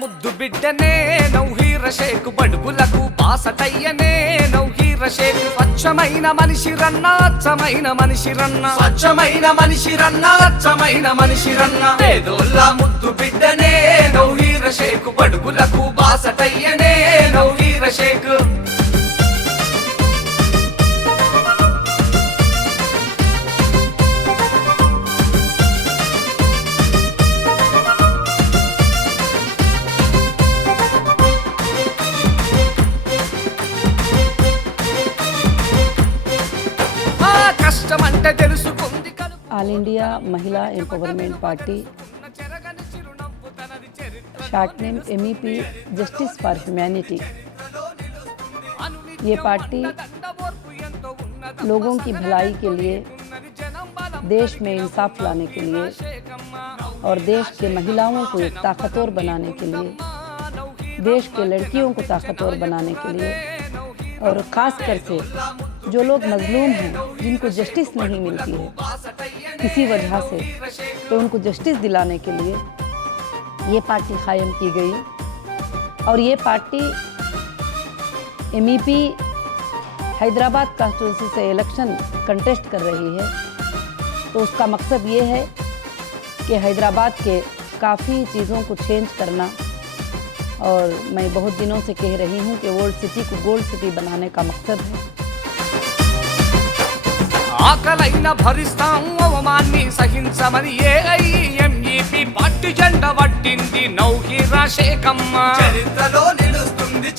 ముద్దు బిడ్డనే నౌహీర షేక్ బడుగులకు బాసటయ్యనే నౌహీర షేక్ స్వచ్ఛమైన మనిషిరన్న అచ్చమైన మనిషిరన్న స్వచ్ఛమైన మనిషిరన్న అచ్చమైన మనిషిరన్న పేదోళ్ళ ముద్దు బిడ్డనే నౌహీర షేక్ బడుగులకు బాసటయ్యనే నౌహీర షేక్ ఆల్ ఇండియా महिला empowerment party short name MEP justice for humanity. ये पार्टी लोगों की भलाई के लिए, देश में इंसाफ लाने के लिए और देश के महिलाओं को एक ताकतवर बनाने के लिए, देश के लड़कियों को ताकतवर बनाने के लिए और ख़ासकर से जो लोग मजलूम हैं, जिनको जस्टिस नहीं मिलती है किसी वजह से, तो उनको जस्टिस दिलाने के लिए ये पार्टी कायम की गई। और ये पार्टी MEP हैदराबाद कॉन्स्टिट्यूंसी से इलेक्शन कंटेस्ट कर रही है। तो उसका मकसद ये है कि हैदराबाद के काफ़ी चीज़ों को चेंज करना, और मैं बहुत दिनों से कह रही हूँ कि ओल्ड सिटी को गोल्ड सिटी बनाने का मकसद है। ఆకలైన భరిస్తాం అవమాన్ని సహించమని AIMEP పార్టీ జెండా పట్టింది నౌహీరా షేకమ్మ చరిత్రలో నిలుస్తుంది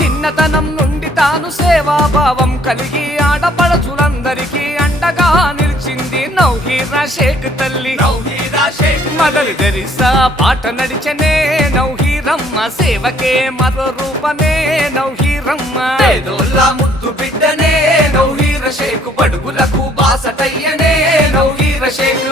చిన్నతనం నుండి తాను సేవాభావం కలిగి ఆడపడుచులందరికీ అండగా నిలిచింది నౌహీరా షేక్ తల్లి నౌహీరా షేక్ మదర్ తెరిసా పాట నడిచనే నౌహీరమ్మ సేవకే మరో రూపమే నౌహీరమ్మ పేదోళ్ళ ముద్దు బిడ్డనే నౌహీర షేక్ బడుగులకు బాసటయ్యనే నౌహీర షేక్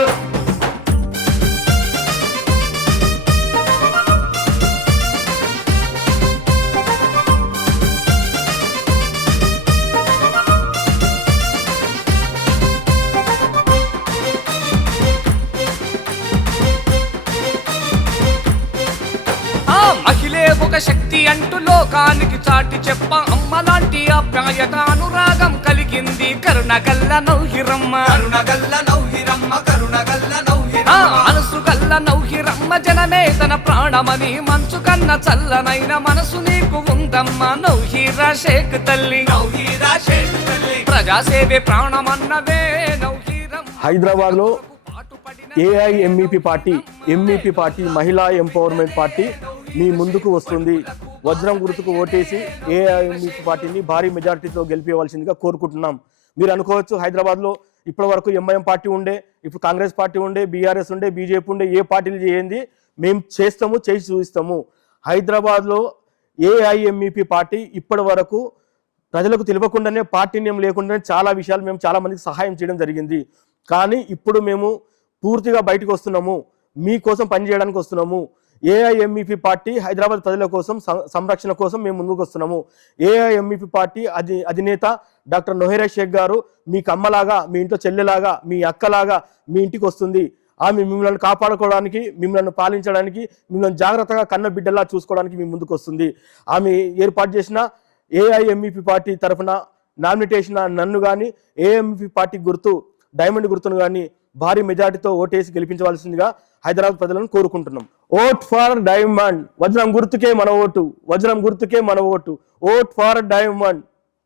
మహిళే ఒక శక్తి అంటూ లోకానికి చాటి చెప్ప అమ్మ లాంటి ఆప్యాయత అనురాగం కలిగింది కరుణగల్ల నౌహీరమ్మ మనసు గల్ల నౌహీరమ్మ జనమే తన ప్రాణమని మంచు కన్న చల్లనైన మనసు నీకు ఉందమ్మ నౌహీరా షేక్ తల్లి ప్రజాసేవే ప్రాణమన్నదే నౌహీరమ్మ। హైదరాబాద్ లో AIMEP పార్టీ మహిళా ఎంపవర్మెంట్ పార్టీ మీ ముందుకు వస్తుంది। వజ్రం గుర్తుకు ఓటేసి AIMEP పార్టీని భారీ మెజారిటీతో గెలిపించవలసిందిగా కోరుకుంటున్నాం। మీరు అనుకోవచ్చు హైదరాబాద్లో ఇప్పటి వరకు MIM పార్టీ ఉండే, ఇప్పుడు కాంగ్రెస్ పార్టీ ఉండే, BRS ఉండే, BJP ఉండే, ఏ పార్టీలు చేయండి మేము చేస్తాము, చేసి చూపిస్తాము। హైదరాబాద్లో AIMEP పార్టీ ఇప్పటి వరకు ప్రజలకు తెలియకుండానే, పార్టీ నేమ్ లేకుండానే చాలా విషయాలు మేము చాలా మందికి సహాయం చేయడం జరిగింది। కానీ ఇప్పుడు మేము పూర్తిగా బయటకు వస్తున్నాము, మీకోసం పనిచేయడానికి వస్తున్నాము। AIMEP పార్టీ హైదరాబాద్ ప్రజల కోసం సంరక్షణ కోసం మేము ముందుకు వస్తున్నాము। AIMEP పార్టీ అధినేత డాక్టర్ నౌహీరా షేక్ గారు మీకు అమ్మలాగా, మీ ఇంట్లో చెల్లెలాగా, మీ అక్కలాగా మీ ఇంటికి వస్తుంది। ఆమె మిమ్మల్ని కాపాడుకోవడానికి, మిమ్మల్ని పాలించడానికి, మిమ్మల్ని జాగ్రత్తగా కన్న బిడ్డలా చూసుకోవడానికి మీ ముందుకు వస్తుంది। ఆమె ఏర్పాటు చేసిన AIMEP పార్టీ తరఫున నామినేషన్ నన్ను కానీ AIMEP పార్టీ గుర్తు డైమండ్ గుర్తును కానీ భారీ మెజార్టీతో ఓటేసి గెలిపించవలసిందిగా హైదరాబాద్ ప్రజలను కోరుకుంటున్నాం। ఓట్ ఫర్ డైమండ్, వజ్రం గుర్తుకే మన ఓటు, వజ్రం గుర్తుకే మన ఓటు, ఓట్ ఫర్ డైమండ్।